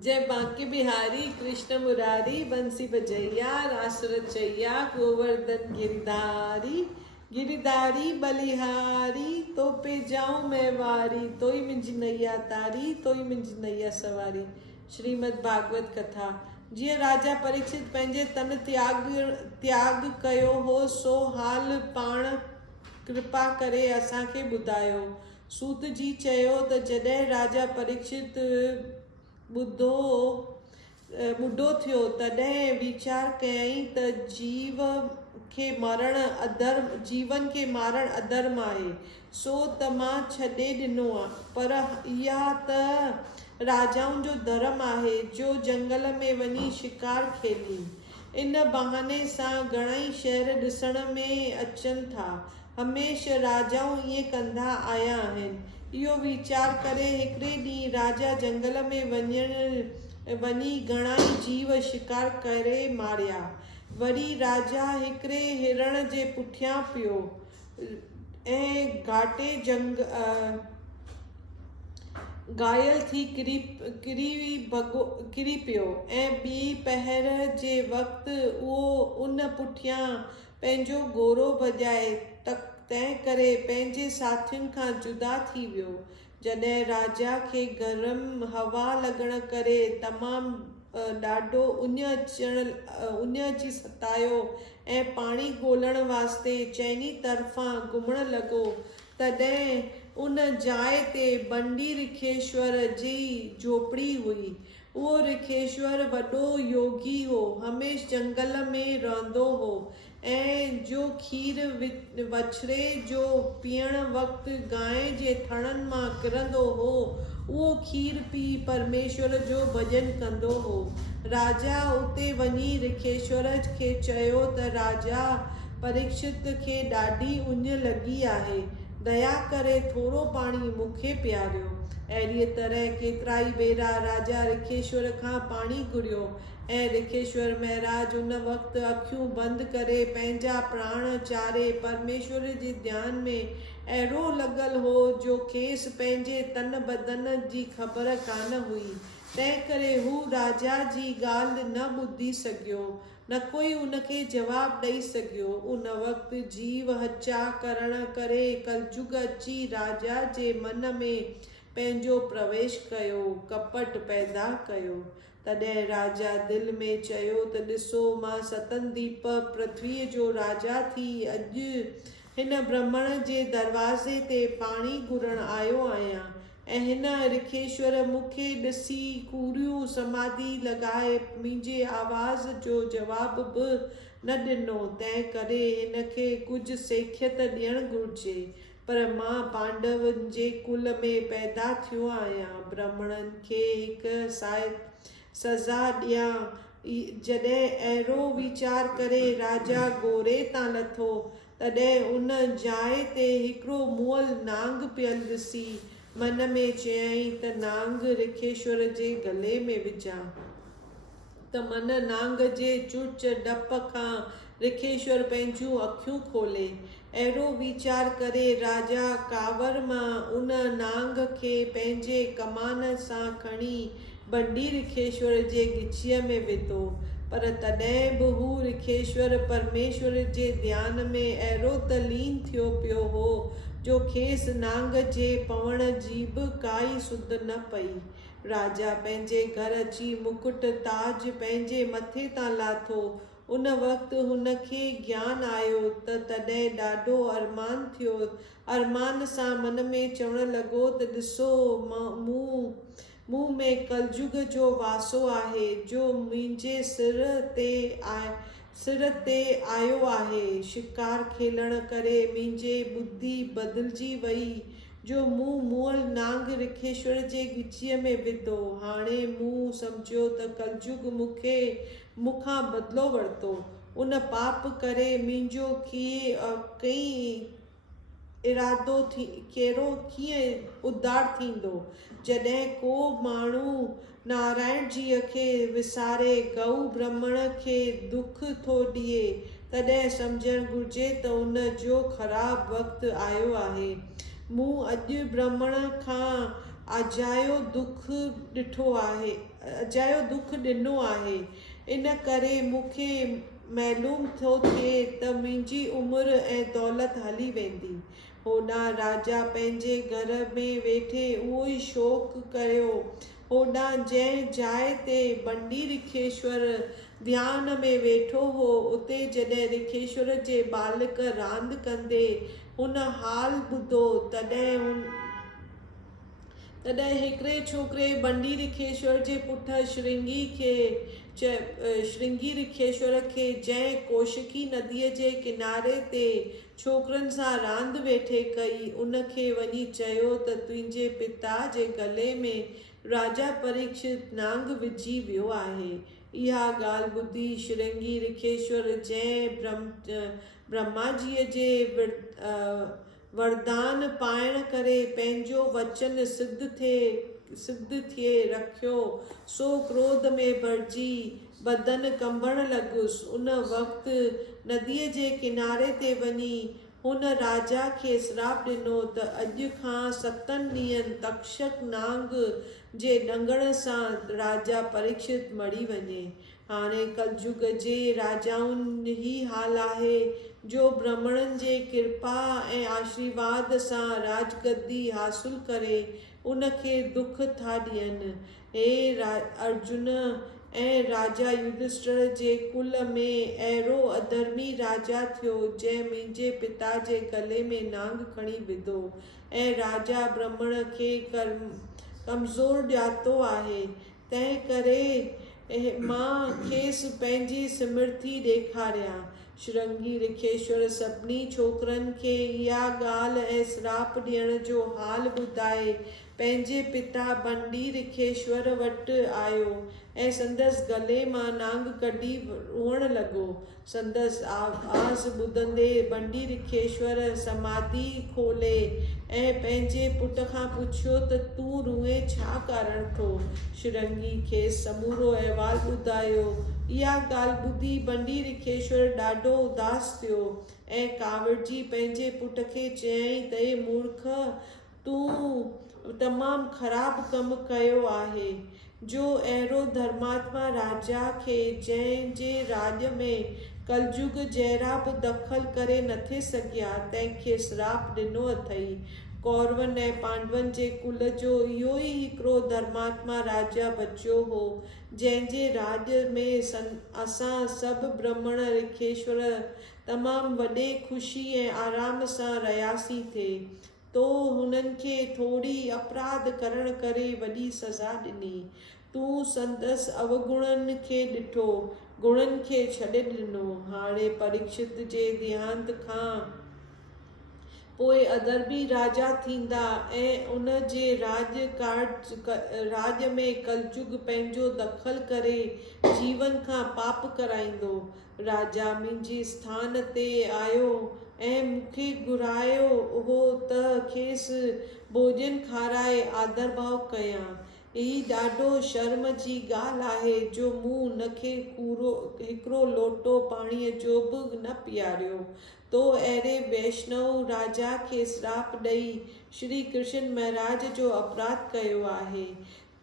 जय बांके बिहारी कृष्ण मुरारी बंसी बजैया रास रचैया गोवर्धन गिरधारी गिरधारी बलिहारी तो पे जाऊं मैं वारी तोई मुंहिंजी नैया तारी तोई मुंहिंजी नैया सवारी। श्रीमद् भागवत कथा। जीअं राजा परीक्षित पंहिंजे तन त्याग कयो हो सो हाल पाण कृपा करे असांखे ॿुधायो। सूत जी चयो त जॾहिं राजा परीक्षित ॿुढो थियो तॾहिं वीचार कयईं त जीवन खे मारण अधर्म आहे, सो त मां छॾे ॾिनो आहे। पर इहा त राजाउनि जो धर्म आहे जो जंगल में वञी शिकार खेली। इन बहाने सां घणई शहर ॾिसण में अचनि था। हमेशह राजाऊं ईअं कंदा आया आहिनि। इहो वीचार करे हिकिड़े ॾींहुं राजा जंगल में वञी घणाई जीव शिकार करे मारिया। वरी राजा हिकिड़े हिरण जे पुठियां पियो ऐं घायल थी किरी पियो ऐं ॿी पहर जे वक़्तु उहो उन पुठियां पंहिंजो घोड़ो भॼाए तंहिं करे पंहिंजे साथियुनि खां जुदा थी वियो। जॾहिं राजा खे गरम हवा लॻण करे तमामु ॾाढो उञ अची सतायो ऐं पाणी ॻोल्हण वास्ते चइनी तरफ़ां घुमण लॻो, तॾहिं उन जाइ ते बंडी ऋखेश्वर जी झोपड़ी हुई। उहो ऋखेश्वर वॾो योगी हो, हमेशह जंगल में रहंदो हो ऐं जो खीर वछड़े जो पीअण वक़्तु गांइ जे थणनि मां किरंदो हो, उहो खीर पी परमेश्वर जो भॼन कंदो हो। राजा उते वञी ऋखेश्वर खे चयो त राजा परीक्षित खे ॾाढी उञ लॻी आहे, दया करे थोरो पाणी मूंखे पियारियो। अहिड़ीअ तरह केतिराई भेरा राजा ऋखेश्वर खां पाणी घुरियो ऐं ऋखेश्वर महाराज उन वक़्तु अखियूं बंदि करे पंहिंजा प्राण चारे परमेश्वर जे ध्यान में अहिड़ो लॻल हो जो खेसि पंहिंजे तन बदन जी ख़बर कान हुई। तंहिं करे हू राजा जी ॻाल्हि न ॿुधी सघियो, न कोई उनखे जवाबु ॾेई सघियो। उन वक़्तु जीव हचा करण करे कलयुग अची राजा जे मन में पंहिंजो प्रवेश कयो, कपट पैदा कयो। तॾहिं राजा दिलि में चयो त ॾिसो, मां सतनदीप पृथ्वीअ जो राजा थी अॼु हिन ब्राह्मण जे दरवाज़े ते पाणी घुरण आयो आहियां ऐं हिन ऋखेश्वर मूंखे ॾिसी कूड़ियूं समाधि लॻाए मुंहिंजे आवाज़ जो जवाबु बि न ॾिनो। तंहिं करे हिनखे कुझु सेखियत ॾियणु घुरिजे। पर मां पांडवनि जे कुल में पैदा थियो आहियां, ब्राह्मणनि खे हिकु सज़ा ॾियां। जॾहिं अहिड़ो वीचार करे राजा घोड़े तां लथो, तॾहिं उन जाइ ते हिकिड़ो मुअल नांग पियल ॾिसी मन में चयईं त नांग ऋखेश्वर जे गले में विझां। त मन नांग जे चुच डप खां ऋखेश्वर पंहिंजूं अखियूं खोले। अहिड़ो वीचार करे राजा कांवर मां उन नांग खे पंहिंजे कमान सां खणी बंडी ऋखेश्वर जे गिचीअ में विधो। पर तॾहिं बि हू ऋखेश्वर परमेश्वर जे ध्यान में अहिड़ो तलीन थियो पियो हो जो खेसि नांग जे पवण जी बि काई सुध न पई। राजा पंहिंजे घर अची मुकुट ताज पंहिंजे मथे तां लाथो। उन वक़्तु हुनखे ज्ञान आयो त तॾहिं ॾाढो अरमान थियो। अरमान सां मन में चवण लॻो त ॾिसो, मूं में कलयुग जो वासो आहे जो मुंहिंजे सिर ते आयो आहे। शिकार खेलण करे मुंहिंजी बुद्धि बदिलजी वई जो मूं मुअल नांग ऋखेश्वर जे गिचीअ में विधो। हाणे मूं सम्झियो त कलयुग मूंखां बदिलो वरितो। उन पाप करे मुंहिंजो इरादो कीअं उद्धार थींदो। जॾहिं को माण्हू नारायण जीअ खे विसारे गऊ ब्राह्मण खे दुख थो ॾिए, तॾहिं सम्झणु घुरिजे त उन जो ख़राबु वक़्तु आयो आहे। मूं अॼु ब्राह्मण खां अजायो दुख ॾिठो आहे। अजायो दुख ॾिनो आहे। इन करे मूंखे मालूम थो थिए त मुंहिंजी उमिरि ऐं दौलत हली वेंदी। होॾां राजा पंहिंजे घर में वेठे उहो ई शोक कयो। होॾां जंहिं जाइ ते बंडी रिखेश्वर ध्यान में वेठो हो, उते जॾहिं रिखेश्वर जे बालक रांदि कंदे हुन हाल ॿुधो, तॾहिं हिकिड़े छोकिरे बंडी रिखेश्वर जे पुट श्रृंगी रिखेश्वर खे, जंहिं कौशिकी नदीअ जे किनारे ते छोकिरनि सां रांदि वेठे कई, उनखे वञी चयो त तुंहिंजे पिता जे गले में राजा परीक्षित नांग विझी वियो आहे। इहा ॻाल्हि ॿुधी श्रृंगी रिखेश्वर, जंहिं ब्रह्माजीअ जे वरदान पाइण करे पंहिंजो वचन सिद्ध थिए रखियो, सो क्रोध में भरिजी बदन कंबण लॻुसि। उन वक़्तु नदीअ जे किनारे ते वञी हुन राजा खे श्राप ॾिनो त अॼु खां 7 ॾींहंनि तक्षक नांग जे ॾंगण सां राजा परीक्षित मरी वञे। हाणे कलयुग जे राजाउनि ही हाल आहे, जो ब्राह्मणनि जे कृपा ऐं आशीर्वाद सां राजगद्दी हासिल करे उनखे दुख था ॾियनि। हे अर्जुन ऐं राजा युधिष्ठिर जे कुल में अहिड़ो अधर्मी राजा थियो, जंहिं मुंहिंजे पिता जे गले में नांग खणी विधो ऐं राजा ब्राह्मण खे कमज़ोर ॼातो आहे। तंहिं करे मां खेसि पंहिंजी सिमर्थी ॾेखारियां। श्रृंगी रिखेश्वर सभिनी छोकिरनि खे इहा ॻाल्हि ऐं श्राप ॾियण जो हाल ॿुधाए पंहिंजे पिता बंडी रिखेश्वर वटि आयो ऐं संदसि गले मां नांग कढी रोअण लॻो। संदसि आवाज़ ॿुधंदे बंडी रिखेश्वर समाधि खोले ऐं पंहिंजे पुट खां पुछियो त तूं रूए छा कारण थो। श्रृंगी खेसि समूरो अहिवाल ॿुधायो। इहा ॻाल्हि ॿुधी बंडी रिखेश्वर ॾाढो उदास थियो ऐं कावड़जी पंहिंजे पुट खे चयईं त हे मूर्ख, तूं तमामु ख़राबु कमु कयो आहे, जो अहिड़ो धर्मात्मा राजा खे, जंहिंजे राज में कलयुग जहिड़ा बि दख़ल करे नथे सघिया, तंहिंखे श्राप ॾिनो अथई। कौरवनि ऐं पांडवनि जे कुल जो इहो ई हिकिड़ो धर्मात्मा राजा बचियो हो, जंहिंजे राज में असां सभु ब्राह्मण रिखेश्वर तमामु वॾे ख़ुशी ऐं आराम सां रहियासीं थे। तो हुननि खे थोरी अपराध करण करे वॾी सज़ा ॾिनी। तूं संदसि अवगुणनि खे ॾिठो, गुणनि खे छॾे ॾिनो। हाणे परीक्षित जे देहांत खां पोइ अधर्मी राजा थींदा ऐं उन जे राज में कलयुग पंहिंजो दख़ल करे जीवन खां पाप कराईंदो। राजा मुंहिंजे स्थान ते आयो ऐं मूंखे घुरायो हो त खेसि भोजन खाराए आदर भाव कयां। ही ॾाढो शर्म जी ॻाल्हि आहे जो मूं हुनखे हिकिड़ो लोटो पाणीअ जो बि न पीआरियो। तो अहिड़े वैष्णव राजा खे श्राप ॾेई श्री कृष्ण महाराज जो अपराध कयो आहे।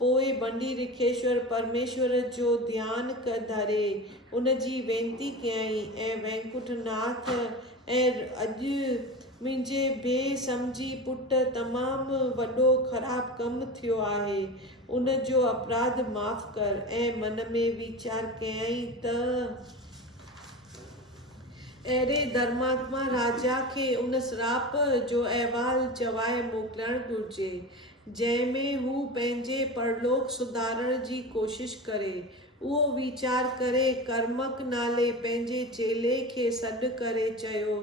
पोइ बंडी रिखेश्वर परमेश्वर जो ध्यानु धरे उन जी वेनती कयईं ऐं वैकुंठनाथ, ऐं अॼु मुंहिंजे बेसमझी पुट तमामु वॾो ख़राबु कमु थियो आहे, उन जो अपराध माफ़ कर। ऐं मन में वीचार कयईं त अहिड़े धर्मात्मा राजा खे उन श्राप जो अहिवाल चवाए मोकिलणु घुरिजे, जंहिंमें हू पंहिंजे परलोक सुधारण जी कोशिश करे। उहो वीचार करे कर्मक नाले पंहिंजे चेले खे सॾु करे चयो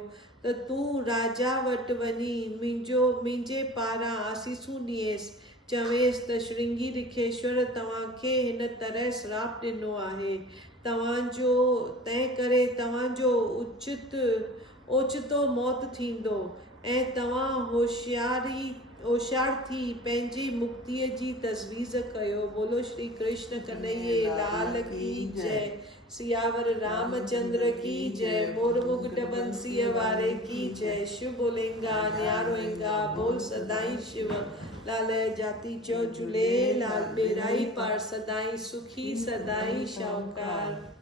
त तूं राजा वटि वञी मुंहिंजे पारां आसीसूं ॾिएसि। चवेसि त श्रृंगी रिखेश्वर तव्हांखे हिन तरह श्राप ॾिनो आहे, तंहिं करे तव्हांजो ओचितो मौत थींदो ऐं तव्हां होशियार थी पंहिंजी मुक्तीअ जी तजवीज़ कयो। बोलो श्री कृष्ण कन्हैया लाल की जय। सियावर रामचंद्र की जय। मोर मुकुट बंसीअ वारे की जय। शिव बोलेंगा न्यारो इंगा, बोल सदाई शिव। लाल जाति चो झूले लाल बेराई पार सदाई सुखी सदाई शाहूकार।